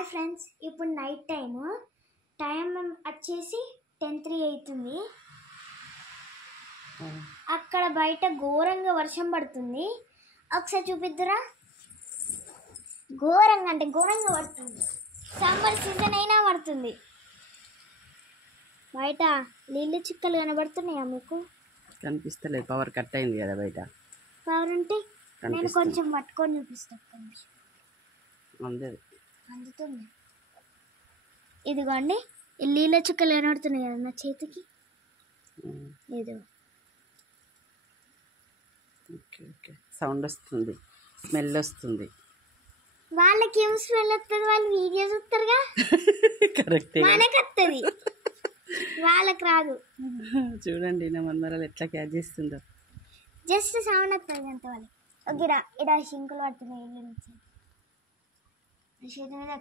Hi friends, ఇప్పుడు night time వచ్చేసి 10:03 అవుతుంది. అక్కడ బయట ఘోరంగా వర్షం పడుతుంది. ఒకసారి చూపిద్దురా. ఘోరంగా అంటే ఘోరంగా పడుతుంది. సమ్మర్ సీజన్ అయినా పడుతుంది. బయట నీళ్ళు చిక్కలు కనబడుతున్నాయా మీకు? కనిపిస్తలేదు, పవర్ కట్ అయింది కదా బయట. పవర్ ఉంటే నేను కొంచెం పట్టుకొని చూపిస్తాను. అందుతుంది. ఇదిగోండి, నీళ్ళ చుక్కలు కనబడుతున్నాయి కదా నా చేతికి. ఇది సౌండ్ వస్తుంది, స్మెల్ వస్తుంది. వాళ్ళకి ఏం స్మెల్ వస్తుంది? వాళ్ళు వీడియో చూస్తారుగా. కరెక్ట్, మనకు వస్తుంది, వాళ్ళకి రాదు. చూడండి నా మన్మరాలు ఎట్లా క్యాచ్ చేస్తుందో. జస్ట్ సౌండ్ వస్తుంది అంత. వాళ్ళు ఇక్కడ ఇక్కడ శంకులు పడుతున్నాయి. ఇల్లు నుంచి